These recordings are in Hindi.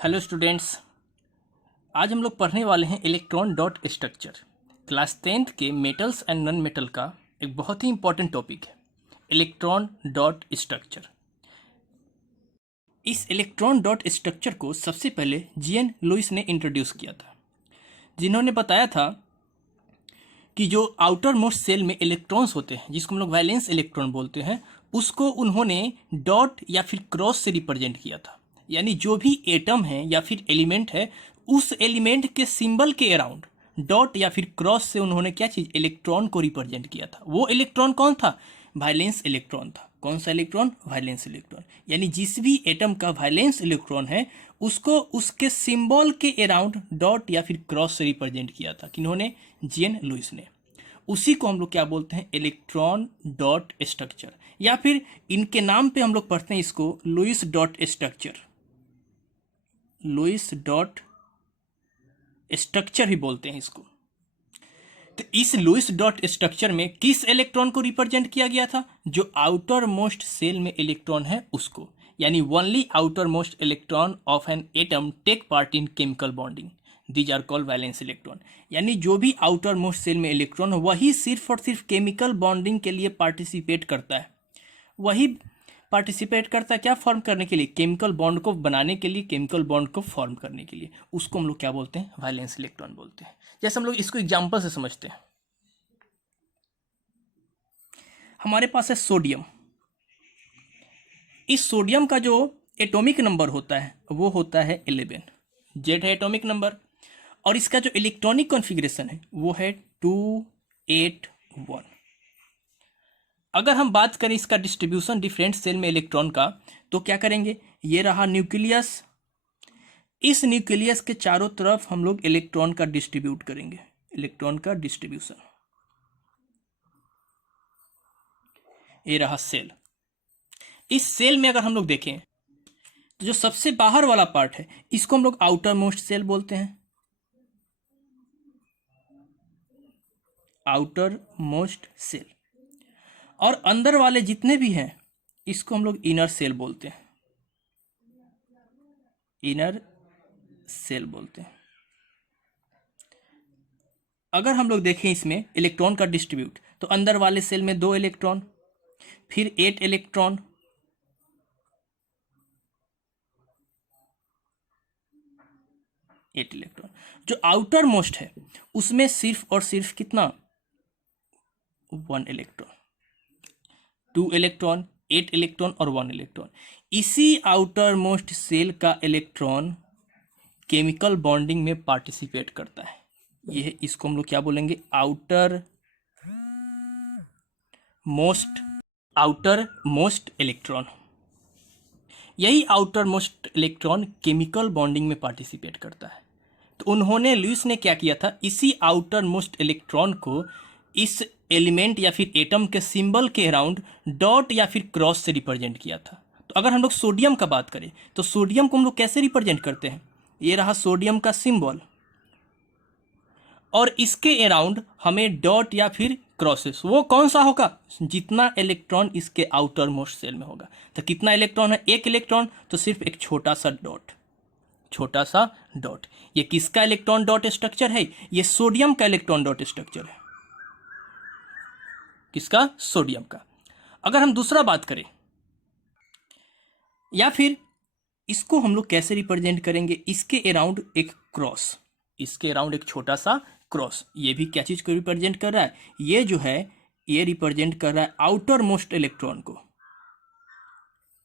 Hello students. आज हम लोग पढ़ने वाले हैं electron dot structure. Class 10th के मेटल्स एंड नॉन मेटल का एक बहुत ही इंपॉर्टेंट टॉपिक है इलेक्ट्रॉन डॉट स्ट्रक्चर। इस इलेक्ट्रॉन डॉट स्ट्रक्चर को सबसे पहले जीएन लुइस ने इंट्रोड्यूस किया था, जिन्होंने बताया था कि जो आउटर मोस्ट सेल में इलेक्ट्रॉन्स होते हैं, जिसको हम लोग वैलेंस इलेक्ट्रॉन बोलते हैं, उसको उन्होंने डॉट या फिर क्रॉस से रिप्रेजेंट किया था। यानी जो भी एटम है या फिर एलिमेंट है, उस एलिमेंट के सिंबल के अराउंड डॉट या फिर क्रॉस से उन्होंने क्या चीज़, इलेक्ट्रॉन को रिप्रेजेंट किया था। वो इलेक्ट्रॉन कौन था? वायलेंस इलेक्ट्रॉन था। कौन सा इलेक्ट्रॉन? Violence electron. यानी जिस भी एटम का वायलेंस इलेक्ट्रॉन है, उसको उसके सिंबल के अराउंड डॉट या फिर क्रॉस से रिप्रेजेंट किया था। किन्होंने? जीएन लुइस ने। उसी को हम लोग क्या बोलते हैं? इलेक्ट्रॉन डॉट स्ट्रक्चर, या फिर इनके नाम पे हम लोग पढ़ते हैं इसको Lewis dot structure. Lewis dot structure ही बोलते हैं इसको। तो इस लुइस डॉट स्ट्रक्चर में किस इलेक्ट्रॉन को रिप्रेजेंट किया गया था? जो आउटर मोस्ट सेल में इलेक्ट्रॉन है उसको। यानी only outer most electron of an atom take part in chemical bonding, these are called valence electron. यानी जो भी आउटर मोस्ट सेल में इलेक्ट्रॉन है, वही सिर्फ और सिर्फ केमिकल बॉन्डिंग के लिए पार्टिसिपेट करता है। वही पार्टिसिपेट करता है क्या? फॉर्म करने के लिए, केमिकल बॉन्ड को बनाने के लिए, केमिकल बॉन्ड को फॉर्म करने के लिए। उसको हम लोग क्या बोलते हैं? वैलेंस इलेक्ट्रॉन बोलते हैं। जैसे हम लोग इसको एग्जांपल से समझते हैं। हमारे पास है सोडियम। इस सोडियम का जो एटॉमिक नंबर होता है वो होता है 11। जेड है एटॉमिक नंबर। और इसका जो इलेक्ट्रॉनिक कॉन्फ़िगरेशन है वो है 281। अगर हम बात करें इसका डिस्ट्रीब्यूशन डिफरेंट सेल में इलेक्ट्रॉन का, तो क्या करेंगे? ये रहा न्यूक्लियस। इस न्यूक्लियस के चारों तरफ हम लोग इलेक्ट्रॉन का डिस्ट्रीब्यूट करेंगे, इलेक्ट्रॉन का डिस्ट्रीब्यूशन। ये रहा सेल। इस सेल में अगर हम लोग देखें तो जो सबसे बाहर वाला पार्ट है, इसको हम लोग आउटर मोस्ट सेल बोलते हैं। Outer most shell. और अंदर वाले जितने भी हैं, इसको हम लोग इनर सेल बोलते हैं। इनर सेल बोलते हैं। अगर हम लोग देखें इसमें इलेक्ट्रॉन का डिस्ट्रीब्यूट, तो अंदर वाले सेल में 2 इलेक्ट्रॉन, फिर 8 इलेक्ट्रॉन, जो आउटर मोस्ट है उसमें सिर्फ और सिर्फ कितना? 1 इलेक्ट्रॉन। 2 इलेक्ट्रॉन, 8 इलेक्ट्रॉन और 1 इलेक्ट्रॉन। इसी आउटर मोस्ट सेल का इलेक्ट्रॉन केमिकल बॉन्डिंग में पार्टिसिपेट करता है। ये इसको हम लोग क्या बोलेंगे? Outer most electron. यही outer most electron chemical bonding में पार्टिसिपेट करता है। तो उन्होंने, लुइस ने क्या किया था? इसी आउटर मोस्ट इलेक्ट्रॉन को इस एलिमेंट या फिर एटम के सिंबल के अराउंड डॉट या फिर क्रॉस से रिप्रेजेंट किया था। तो अगर हम लोग सोडियम का बात करें, तो सोडियम को हम लोग कैसे रिप्रेजेंट करते हैं? ये रहा सोडियम का सिंबल, और इसके अराउंड हमें डॉट या फिर क्रॉसेस। वो कौन सा होगा? जितना इलेक्ट्रॉन इसके आउटर मोस्ट सेल में होगा। तो कितना इलेक्ट्रॉन है? 1 इलेक्ट्रॉन, तो सिर्फ एक छोटा सा डॉट, छोटा सा डॉट। ये किसका इलेक्ट्रॉन डॉट स्ट्रक्चर है? ये सोडियम का इलेक्ट्रॉन डॉट स्ट्रक्चर है। किसका? सोडियम का। अगर हम दूसरा बात करें, या फिर इसको हम लोग कैसे रिप्रेजेंट करेंगे? इसके अराउंड एक क्रॉस, इसके अराउंड एक छोटा सा क्रॉस। ये भी क्या चीज को रिप्रेजेंट कर रहा है? ये जो है, ये रिप्रेजेंट कर रहा है आउटर मोस्ट इलेक्ट्रॉन को।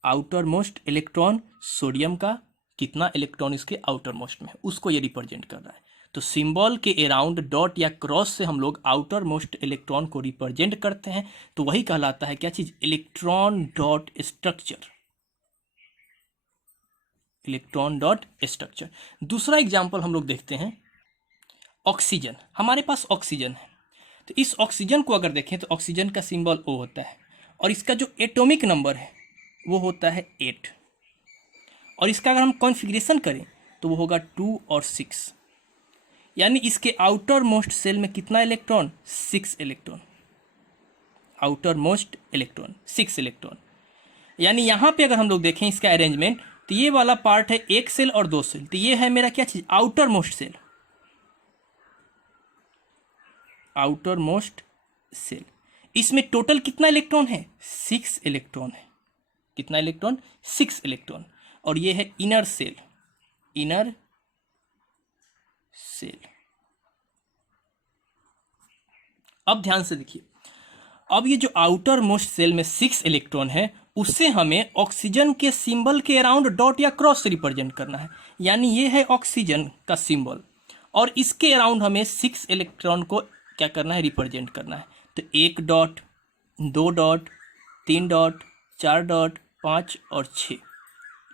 आउटर मोस्ट इलेक्ट्रॉन सोडियम का, कितना इलेक्ट्रॉन इसके आउटर मोस्ट में है, उसको ये रिप्रेजेंट कर रहा है। तो सिंबल के अराउंड डॉट या क्रॉस से हम लोग आउटर मोस्ट इलेक्ट्रॉन को रिप्रेजेंट करते हैं। तो वही कहलाता है क्या चीज? Electron dot structure. Electron dot structure. दूसरा एग्जाम्पल हम लोग देखते हैं, ऑक्सीजन। हमारे पास ऑक्सीजन है। तो इस ऑक्सीजन को अगर देखें तो ऑक्सीजन का सिंबल O होता है, और इसका जो एटॉमिक नंबर है वो होता है 8। और इसका अगर हम कॉन्फ़िगरेशन करें तो वो होगा 2 और 6। यानी इसके आउटर मोस्ट सेल में कितना electron? 6 electron. Outer most electron 6 electron. यानी यहाँ पे अगर हम लोग देखें इसका अरेंजमेंट, तो ये वाला पार्ट है एक सेल और दो सेल, तो ये है मेरा क्या चीज, outer most shell, outer most shell. इसमें टोटल कितना इलेक्ट्रॉन है, 6 इलेक्ट्रॉन है। कितना इलेक्ट्रॉन, 6 इलेक्ट्रॉन। और ये है इनर सेल, इनर सेल। अब ध्यान से देखिए, अब ये जो आउटर मोस्ट सेल में 6 इलेक्ट्रॉन है, उससे हमें ऑक्सीजन के सिंबल के अराउंड डॉट या क्रॉस से रिप्रेजेंट करना है। यानी ये है ऑक्सीजन का सिंबल, और इसके अराउंड हमें 6 इलेक्ट्रॉन को क्या करना है, रिप्रेजेंट करना है। तो 1 डॉट, 2 डॉट, 3 डॉट, 4 डॉट, 5 और 6,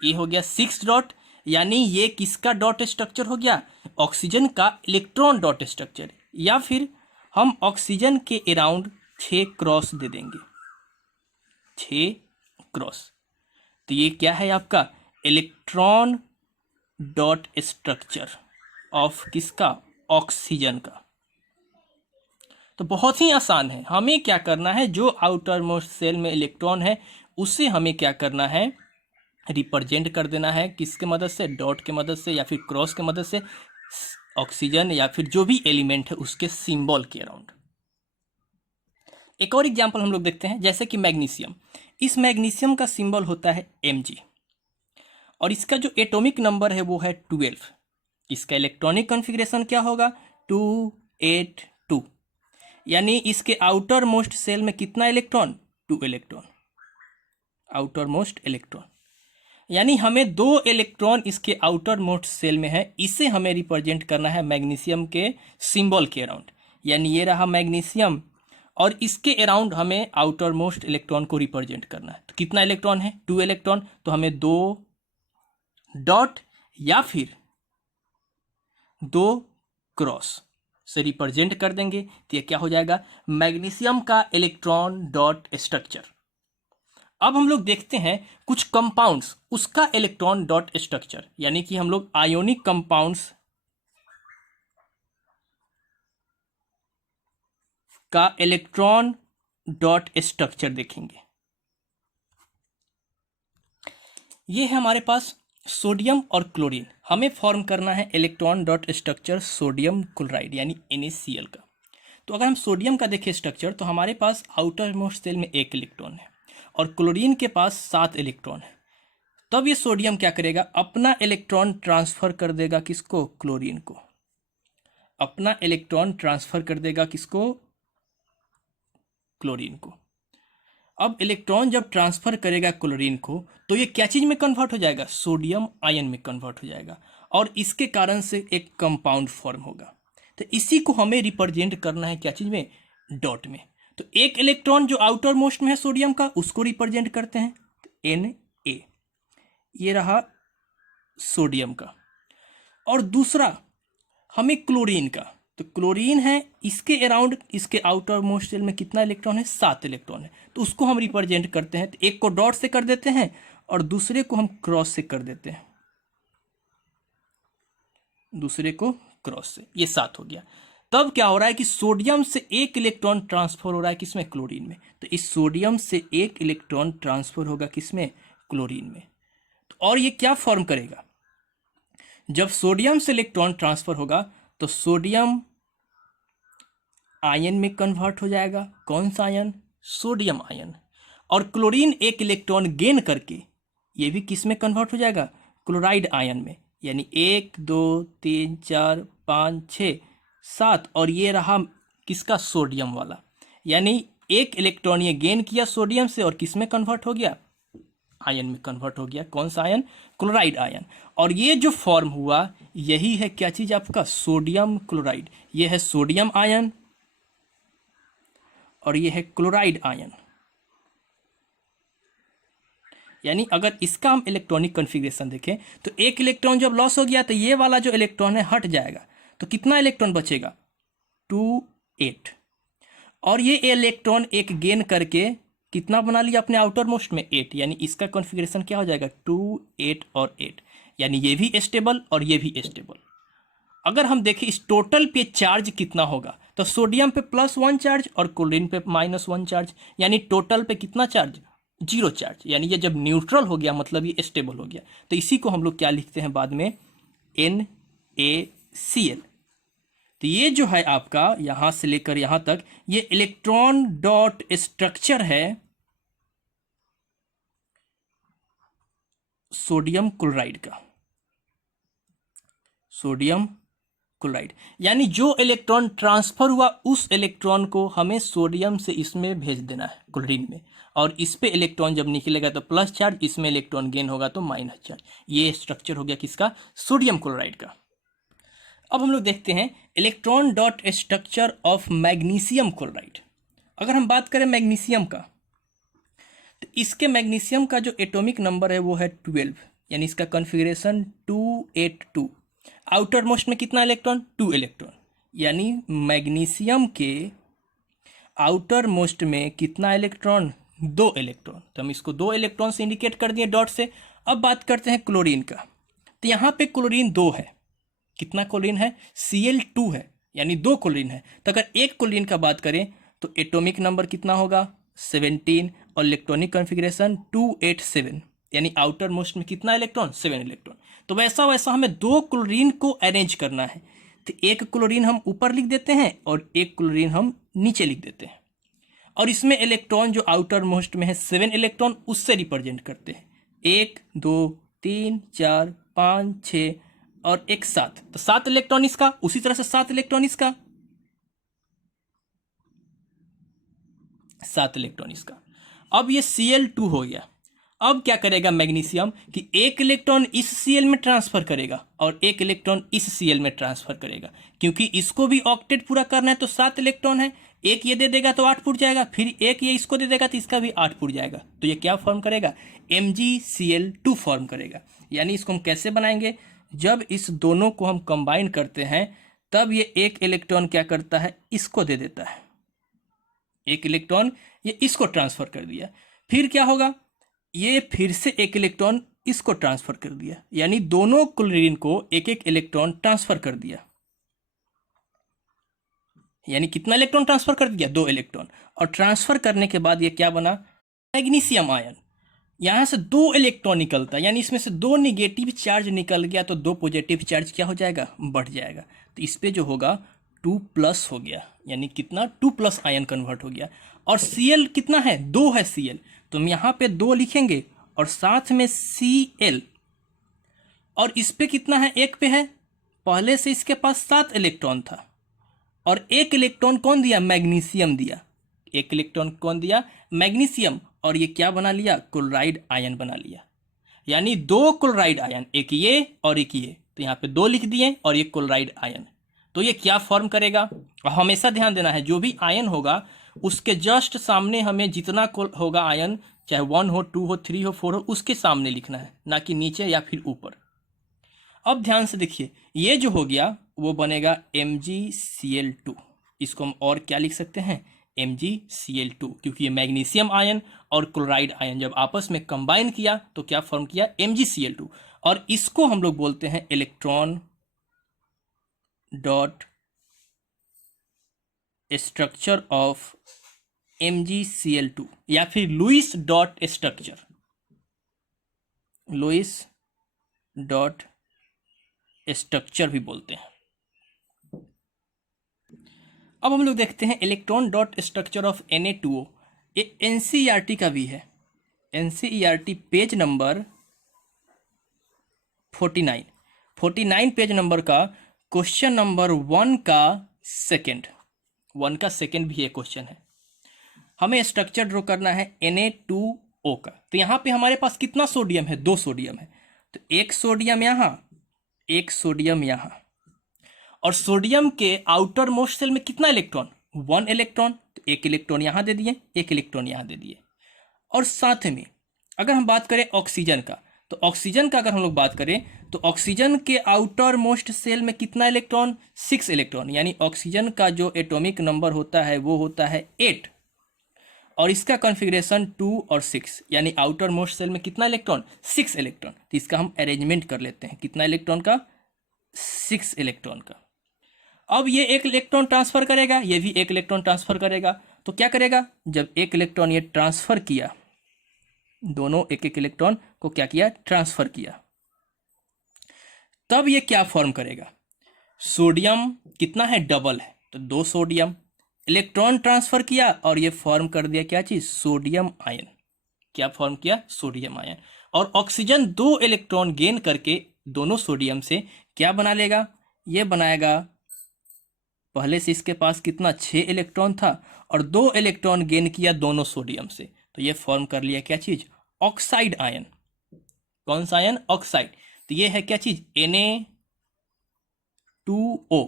ये हो गया 6 डॉट। यानी ये किसका डॉट स्ट्रक्चर हो गया, ऑक्सीजन का इलेक्ट्रॉन डॉट स्ट्रक्चर। या फिर हम ऑक्सीजन के अराउंड 6 क्रॉस दे देंगे, 6 क्रॉस। तो ये क्या है आपका इलेक्ट्रॉन डॉट स्ट्रक्चर ऑफ किसका, ऑक्सीजन का। तो बहुत ही आसान है, हमें क्या करना है, जो आउटर मोस्ट सेल में इलेक्ट्रॉन है उसे हमें क्या करना है, रिप्रेजेंट कर देना है। किसके मदद से, डॉट के मदद से या फिर क्रॉस के मदद से, ऑक्सीजन या फिर जो भी एलिमेंट है उसके सिंबल के अराउंड। एक और एग्जांपल हम लोग देखते हैं, जैसे कि मैग्नीशियम। इस मैग्नीशियम का सिंबल होता है Mg, और इसका जो एटॉमिक नंबर है वो है 12। इसका इलेक्ट्रॉनिक कॉन्फ़िगरेशन क्या होगा, 282। यानी इसके आउटर मोस्ट सेल में कितना electron, 2 electron, outer most electron. यानी हमें 2 इलेक्ट्रॉन इसके आउटर मोस्ट सेल में है, इसे हमें रिप्रेजेंट करना है मैग्नीशियम के सिंबल के अराउंड। यानी ये रहा मैग्नीशियम, और इसके अराउंड हमें आउटर मोस्ट इलेक्ट्रॉन को रिप्रेजेंट करना है। तो कितना इलेक्ट्रॉन है, 2 इलेक्ट्रॉन। तो हमें 2 डॉट या फिर 2 क्रॉस से रिप्रेजेंट कर देंगे, तो ये क्या हो जाएगा, मैग्नीशियम का इलेक्ट्रॉन डॉट स्ट्रक्चर। अब हम लोग देखते हैं कुछ कंपाउंड्स, उसका इलेक्ट्रॉन डॉट स्ट्रक्चर, यानी कि हम लोग आयोनिक कंपाउंड्स का इलेक्ट्रॉन डॉट स्ट्रक्चर देखेंगे। ये है हमारे पास सोडियम और क्लोरीन। हमें फॉर्म करना है electron dot structure sodium chloride यानी NaCl का। तो अगर हम सोडियम का देखें स्ट्रक्चर, तो हमारे पास आउटर मोस्ट सेल में 1 इलेक्ट्रॉन है और क्लोरीन के पास 7 इलेक्ट्रॉन है। तब ये सोडियम क्या करेगा, अपना इलेक्ट्रॉन ट्रांसफर कर देगा किसको, क्लोरीन को। अपना इलेक्ट्रॉन ट्रांसफर कर देगा किसको, क्लोरीन को। अब इलेक्ट्रॉन जब ट्रांसफर करेगा क्लोरीन को, तो ये क्या चीज में कन्वर्ट हो जाएगा, सोडियम आयन में कन्वर्ट हो जाएगा, और इसके कारण से एक कंपाउंड फॉर्म होगा। तो इसी को हमें रिप्रेजेंट करना है क्या चीज में, डॉट में। तो एक इलेक्ट्रॉन जो आउटर मोस्ट में है सोडियम का, उसको रिप्रेजेंट करते हैं Na, ये रहा सोडियम का। और दूसरा हमें क्लोरीन का, तो क्लोरीन है, इसके अराउंड इसके आउटर मोस्ट सेल में कितना इलेक्ट्रॉन है, 7 इलेक्ट्रॉन है। तो उसको हम रिप्रेजेंट करते हैं, तो एक को डॉट से कर देते हैं और दूसरे को हम क्रॉस से कर देते हैं, दूसरे को क्रॉस से, ये 7 हो गया। तब क्या हो रहा है कि सोडियम से 1 इलेक्ट्रॉन ट्रांसफर हो रहा है किसमें, क्लोरीन में। तो इस सोडियम से 1 इलेक्ट्रॉन ट्रांसफर होगा किसमें, क्लोरीन में। और ये क्या फॉर्म करेगा, जब सोडियम से इलेक्ट्रॉन ट्रांसफर होगा तो सोडियम आयन में कन्वर्ट हो जाएगा। कौन सा आयन, सोडियम आयन। और क्लोरीन 1 इलेक्ट्रॉन गेन करके ये भी किस में कन्वर्ट हो जाएगा, क्लोराइड आयन में। यानी 1 2 3 4 5 6 7, और ये रहा किसका, सोडियम वाला। यानी 1 इलेक्ट्रॉन ये गेन किया सोडियम से, और किस में कन्वर्ट हो गया, आयन में कन्वर्ट हो गया। कौन सा आयन, क्लोराइड आयन। और ये जो फॉर्म हुआ यही है क्या चीज आपका, सोडियम क्लोराइड। ये है सोडियम आयन और ये है क्लोराइड आयन। यानी अगर इसका हम इलेक्ट्रॉनिक कॉन्फ़िगरेशन देखें, तो 1 इलेक्ट्रॉन जब लॉस हो गया तो ये वाला जो इलेक्ट्रॉन है हट जाएगा, तो कितना इलेक्ट्रॉन बचेगा, 2 8। और ये इलेक्ट्रॉन एक गेन करके कितना बना लिया अपने आउटर मोस्ट में, 8। यानी इसका कॉन्फ़िगरेशन क्या हो जाएगा, 2 8 और 8। यानी ये भी स्टेबल और ये भी स्टेबल। अगर हम देखें इस टोटल पे चार्ज कितना होगा, तो सोडियम पे +1 चार्ज और क्लोरीन पे -1 चार्ज। यानी टोटल पे कितना चार्ज, जीरो चार्ज, यानी ये जब न्यूट्रल हो गया मतलब ये स्टेबल हो गया। तो इसी को हम लोग क्या लिखते हैं बाद में, NaCl। तो ये जो है आपका यहां से लेकर यहां तक ये इलेक्ट्रॉन डॉट स्ट्रक्चर है सोडियम क्लोराइड का, सोडियम क्लोराइड। यानी जो इलेक्ट्रॉन ट्रांसफर हुआ उस इलेक्ट्रॉन को हमें सोडियम से इसमें भेज देना है क्लोरीन में, और इस पे इलेक्ट्रॉन जब निकलेगा तो प्लस चार्ज, इसमें इलेक्ट्रॉन गेन होगा तो माइनस चार्ज। ये स्ट्रक्चर हो गया किसका, सोडियम क्लोराइड का। अब हम लोग देखते हैं electron dot structure of magnesium chloride. अगर हम बात करें मैग्नीशियम का, तो इसके मैग्नीशियम का जो एटॉमिक नंबर है वो है 12, यानी इसका कॉन्फ़िगरेशन 282। आउटर मोस्ट में कितना इलेक्ट्रॉन, 2 इलेक्ट्रॉन। यानी मैग्नीशियम के आउटर मोस्ट में कितना इलेक्ट्रॉन, 2 इलेक्ट्रॉन। तो हम इसको 2 इलेक्ट्रॉन से इंडिकेट कर दिए डॉट से। अब बात करते हैं क्लोरीन का, तो यहाँ पे क्लोरीन 2 है। कितना क्लोरीन है, Cl2 है, यानी 2 क्लोरीन है। तो अगर एक क्लोरीन का बात करें तो एटॉमिक नंबर कितना होगा, 17, और इलेक्ट्रॉनिक कॉन्फ़िगरेशन 287, यानी आउटर मोस्ट में कितना इलेक्ट्रॉन, 7 इलेक्ट्रॉन। तो वैसा वैसा हमें 2 क्लोरीन को अरेंज करना है। तो एक क्लोरीन हम ऊपर लिख देते हैं और एक क्लोरीन हम नीचे लिख देते हैं, और इसमें इलेक्ट्रॉन जो आउटर मोस्ट में है 7 इलेक्ट्रॉन उससे रिप्रेजेंट करते हैं। 1 2 3 4 5 6 और एक 7, तो 7 इलेक्ट्रॉन इसका, उसी तरह से 7 इलेक्ट्रॉन इसका, 7 इलेक्ट्रॉन इसका। अब ये Cl2 हो गया। अब क्या करेगा मैग्नीशियम कि एक इलेक्ट्रॉन इस Cl में ट्रांसफर करेगा और एक इलेक्ट्रॉन इस Cl में ट्रांसफर करेगा, क्योंकि इसको भी ऑक्टेट पूरा करना है। तो 7 इलेक्ट्रॉन है, एक ये दे देगा तो 8 पुट जाएगा, फिर एक ये इसको दे देगा तो इसका भी 8 पुट जाएगा। तो ये क्या फॉर्म करेगा, MgCl2 फॉर्म करेगा। यानी इसको हम कैसे बनाएंगे, जब इस दोनों को हम कंबाइन करते हैं तब ये एक इलेक्ट्रॉन क्या करता है, इसको दे देता है, एक इलेक्ट्रॉन ये इसको ट्रांसफर कर दिया। फिर क्या होगा, ये फिर से एक इलेक्ट्रॉन इसको ट्रांसफर कर दिया, यानी दोनों क्लोरीन को एक एक इलेक्ट्रॉन ट्रांसफर कर दिया। यानी कितना इलेक्ट्रॉन ट्रांसफर कर दिया, 2 इलेक्ट्रॉन। और ट्रांसफर करने के बाद ये क्या बना, मैग्नीशियम आयन। यहां से 2 इलेक्ट्रॉन निकलता है, यानी इसमें से 2 निगेटिव चार्ज निकल गया तो 2 पॉजिटिव चार्ज क्या हो जाएगा, बढ़ जाएगा। तो इस पे जो होगा 2+ हो गया, यानी कितना, 2+ आयन कन्वर्ट हो गया। और Cl कितना है, 2 है Cl, तो हम यहाँ पे 2 लिखेंगे और साथ में Cl, और इस पे कितना है, 1 पे है। पहले से इसके पास 7 इलेक्ट्रॉन था और 1 इलेक्ट्रॉन कौन दिया, मैग्नीशियम दिया। 1 इलेक्ट्रॉन कौन दिया, मैग्नीशियम, और ये क्या बना लिया, क्लोराइड आयन बना लिया। यानी 2 क्लोराइड आयन, एक ये और एक ये, तो यहाँ पे 2 लिख दिए और ये क्लोराइड आयन। तो ये क्या फॉर्म करेगा, और हमेशा ध्यान देना है जो भी आयन होगा उसके जस्ट सामने हमें जितना होगा आयन, चाहे 1 हो, 2 हो, 3 हो, 4 हो, उसके सामने लिखना है, ना कि नीचे या फिर ऊपर। अब ध्यान से देखिए, ये जो हो गया वो बनेगा MgCl2। इसको हम और क्या लिख सकते हैं, MgCl2, क्योंकि ये मैग्नीशियम आयन और क्लोराइड आयन जब आपस में कंबाइन किया तो क्या फॉर्म किया, MgCl2। और इसको हम लोग बोलते हैं electron dot structure of MgCl2, या फिर Lewis dot structure, Lewis dot structure भी बोलते हैं। अब हम लोग देखते हैं electron dot structure of Na2O। ये NCERT का भी है, NCERT page number 49 page number का क्वेश्चन नंबर 1 का सेकेंड भी ये क्वेश्चन है। हमें स्ट्रक्चर ड्रॉ करना है Na2O का। तो यहाँ पे हमारे पास कितना सोडियम है, 2 सोडियम है, तो 1 सोडियम यहाँ, 1 सोडियम यहाँ। और सोडियम के आउटर मोस्ट सेल में कितना इलेक्ट्रॉन, 1 इलेक्ट्रॉन, तो 1 इलेक्ट्रॉन यहाँ दे दिए, 1 इलेक्ट्रॉन यहाँ दे दिए। और साथ में अगर हम बात करें ऑक्सीजन का, तो ऑक्सीजन का अगर हम लोग बात करें तो ऑक्सीजन के आउटर मोस्ट सेल में कितना इलेक्ट्रॉन, 6 इलेक्ट्रॉन। यानी ऑक्सीजन का जो एटॉमिक नंबर होता है वो होता है 8, और इसका कॉन्फ़िगरेशन 2 और 6, यानी आउटर मोस्ट सेल में कितना इलेक्ट्रॉन, 6 इलेक्ट्रॉन। तो इसका हम अरेंजमेंट कर लेते हैं, कितना इलेक्ट्रॉन का, 6 इलेक्ट्रॉन का। अब ये 1 इलेक्ट्रॉन ट्रांसफर करेगा, ये भी 1 इलेक्ट्रॉन ट्रांसफर करेगा। तो क्या करेगा, जब 1 इलेक्ट्रॉन ये ट्रांसफर किया दोनों एक एक इलेक्ट्रॉन को क्या किया, ट्रांसफर किया। तब ये क्या फॉर्म करेगा, सोडियम कितना है, डबल है, तो 2 सोडियम, इलेक्ट्रॉन ट्रांसफर किया और ये फॉर्म कर दिया क्या चीज, सोडियम आयन। क्या फॉर्म किया, सोडियम आयन। और ऑक्सीजन 2 इलेक्ट्रॉन गेन करके दोनों सोडियम से क्या बना लेगा, ये बनाएगा, पहले से इसके पास कितना 6 इलेक्ट्रॉन था और 2 इलेक्ट्रॉन गेन किया दोनों सोडियम से, तो ये फॉर्म कर लिया क्या चीज, ऑक्साइड आयन। कौन सा आयन, ऑक्साइड। तो ये है क्या चीज, Na2O,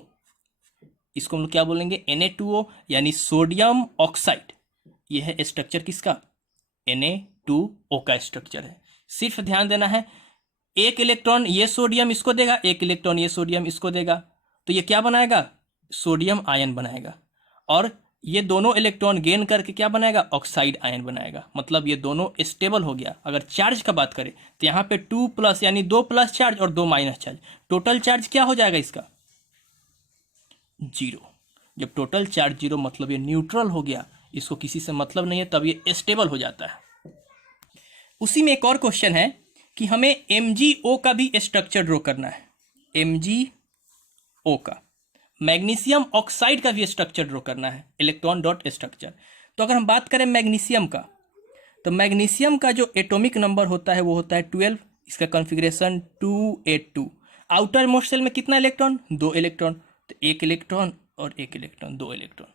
इसको हम लोग क्या बोलेंगे, Na2O, यानी सोडियम ऑक्साइड। ये है स्ट्रक्चर किसका, Na2O का स्ट्रक्चर है। सिर्फ ध्यान देना है, एक इलेक्ट्रॉन ये सोडियम इसको देगा, एक इलेक्ट्रॉन ये सोडियम इसको देगा, तो ये क्या बनाएगा, सोडियम आयन बनाएगा। और ये दोनों इलेक्ट्रॉन गेन करके क्या बनाएगा, ऑक्साइड आयन बनाएगा। मतलब ये दोनों स्टेबल हो गया। अगर चार्ज का बात करें तो यहाँ पे 2+ यानी 2+ चार्ज और 2- चार्ज, टोटल चार्ज क्या हो जाएगा इसका, 0। जब टोटल चार्ज 0 मतलब ये न्यूट्रल हो गया, इसको किसी से मतलब नहीं है, तब ये स्टेबल हो जाता है। उसी में एक और क्वेश्चन है कि हमें MgO का भी स्ट्रक्चर ड्रॉ करना है, MgO का, मैग्नीशियम ऑक्साइड का भी स्ट्रक्चर ड्रॉ करना है, इलेक्ट्रॉन डॉट स्ट्रक्चर। तो अगर हम बात करें मैग्नीशियम का, तो मैग्नीशियम का जो एटॉमिक नंबर होता है वो होता है 12, इसका कॉन्फ़िगरेशन 282। आउटर मोस्ट शेल में कितना इलेक्ट्रॉन, 2 इलेक्ट्रॉन, तो 1 इलेक्ट्रॉन और 1 इलेक्ट्रॉन, 2 इलेक्ट्रॉन।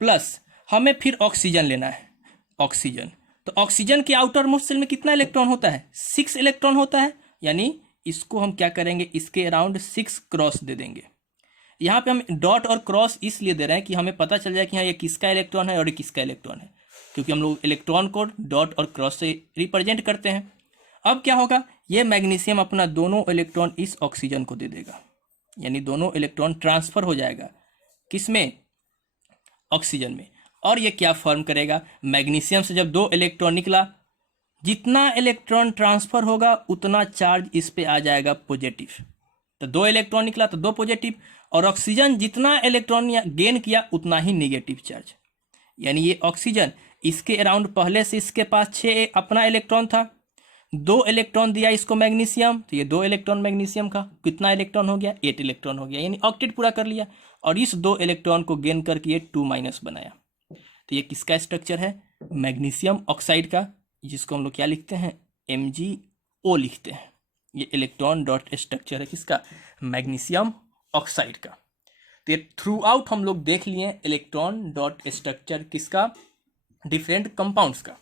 प्लस हमें फिर ऑक्सीजन लेना है, ऑक्सीजन, तो ऑक्सीजन के आउटर मोस्ट शेल में कितना इलेक्ट्रॉन होता है, 6 इलेक्ट्रॉन होता है, यानी इसको हम क्या करेंगे, इसके अराउंड 6 क्रॉस दे देंगे। यहाँ पे हम डॉट और क्रॉस इसलिए दे रहे हैं कि हमें पता चल जाए कि हाँ ये किसका इलेक्ट्रॉन है और ये किसका इलेक्ट्रॉन है, क्योंकि हम लोग इलेक्ट्रॉन को डॉट और क्रॉस से रिप्रेजेंट करते हैं। अब क्या होगा, ये मैग्नीशियम अपना दोनों इलेक्ट्रॉन इस ऑक्सीजन को दे देगा, यानी दोनों इलेक्ट्रॉन ट्रांसफर हो जाएगा किसमें, ऑक्सीजन में। और ये क्या फॉर्म करेगा, मैग्नीशियम से जब 2 इलेक्ट्रॉन निकला, जितना इलेक्ट्रॉन ट्रांसफर होगा उतना चार्ज इस पे आ जाएगा पॉजिटिव, तो 2 इलेक्ट्रॉन निकला तो 2 पॉजिटिव, और ऑक्सीजन जितना इलेक्ट्रॉन गेन किया उतना ही नेगेटिव चार्ज। यानी ये ऑक्सीजन, इसके अराउंड पहले से इसके पास 6 अपना इलेक्ट्रॉन था, 2 इलेक्ट्रॉन दिया इसको मैग्नीशियम, तो ये 2 इलेक्ट्रॉन मैग्नीशियम का, कितना इलेक्ट्रॉन हो गया, 8 इलेक्ट्रॉन हो गया, यानी ऑक्टेट पूरा कर लिया। और इस 2 इलेक्ट्रॉन को गेन करके ये 2- बनाया। तो ये किसका स्ट्रक्चर है, मैग्नीशियम ऑक्साइड का, जिसको हम लोग क्या लिखते हैं, MgO लिखते हैं। ये इलेक्ट्रॉन डॉट स्ट्रक्चर है किसका, मैग्नीशियम ऑक्साइड का। तो ये थ्रू आउट हम लोग देख लिए इलेक्ट्रॉन डॉट स्ट्रक्चर किसका, डिफरेंट कंपाउंड्स का।